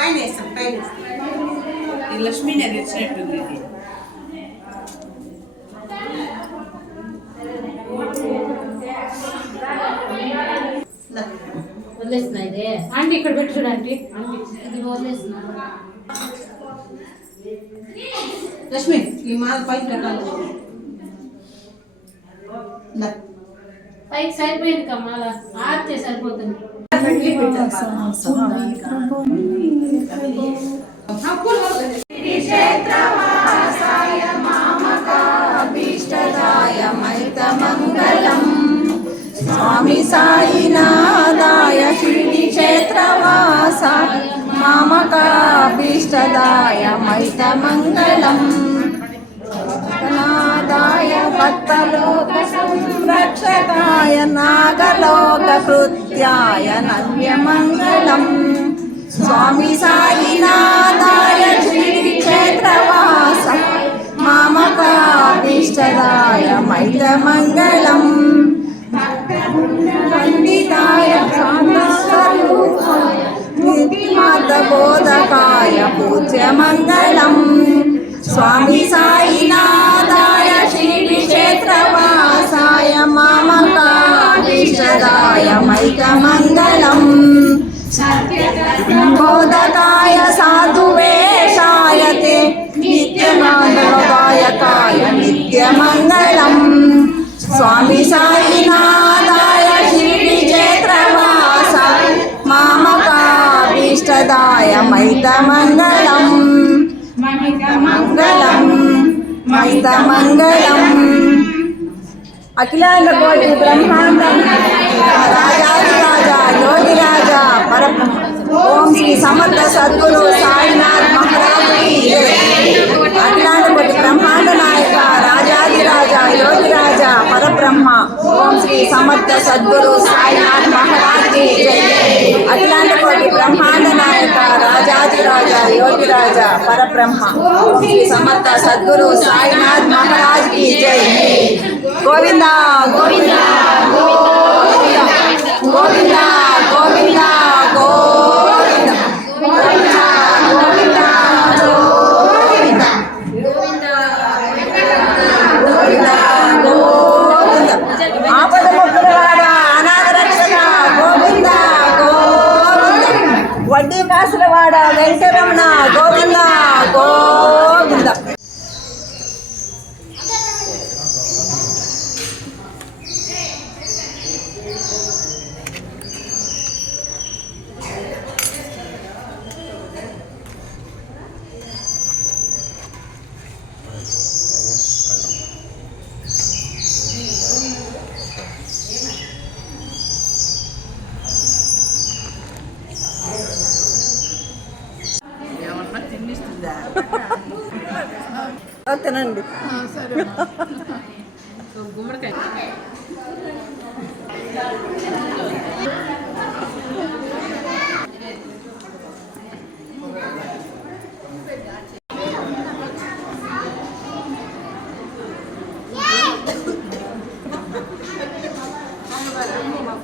పైన వేస్తాం పైన వేస్తాం. ఈ లక్ష్మీ నేను ఇచ్చినట్టుంది ఇది. ఇదే. ఆంటీ ఇక్కడ పెట్టి చూడండి ఆంటీ. ఇది లక్ష్మి ఈ మాల పైకి పెట్టాలి ఇలా. పైకి సరిపోయింది కమ్మాల ఆరితే సరిపోతుంది. क्षेत्रवासाय मामकाभीष्टदाय मैतमङ्गलम् स्वामि सायिनादाय श्रीक्षेत्रवासाय मामकाभीष्टदाय मैतमङ्गलम् नादाय भक्तलोकसंरक्षकाय नागलोककृत्याय नव्यमङ्गलम् स्वामी साईनाथाय श्रीक्षेत्रवास मामकाभीष्टदाय मैलमङ्गलम् वन्दिताय शान्तस्वरूपाय मुक्तिमातबोधकाय पूज्यमङ्गलम् स्वामी साईनाथाय श्रीक्षेत्रवासाय विशालिनादाय शिरिक्षेत्रवासाय मामकाभीष्टदाय महितमङ्गलम् महितमङ्गलम् महितमङ्गलम् अखिलाण्डकोटि ब्रह्माण्डं राजाधिराजा योगिराजा परम ओम श्री समर्थ सद्गुरु साई ఓం శ్రీ సమర్థ సద్గురు సాయినాథ్ మహారాజ్ కీ జై. అఖిలాండ కోటి బ్రహ్మాండ నాయక రాజాది రాజా యోగి రాజా పరబ్రహ్మ. ఓం శ్రీ సమర్థ సద్గురు సాయినాథ్ మహారాజ్ కీ జై. గోవిందా గోవింద. ఉందా తినండి గుమ్మడికాయ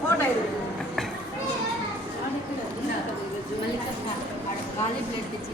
ఫోటో ఇది காலி பிளேட் வச்சு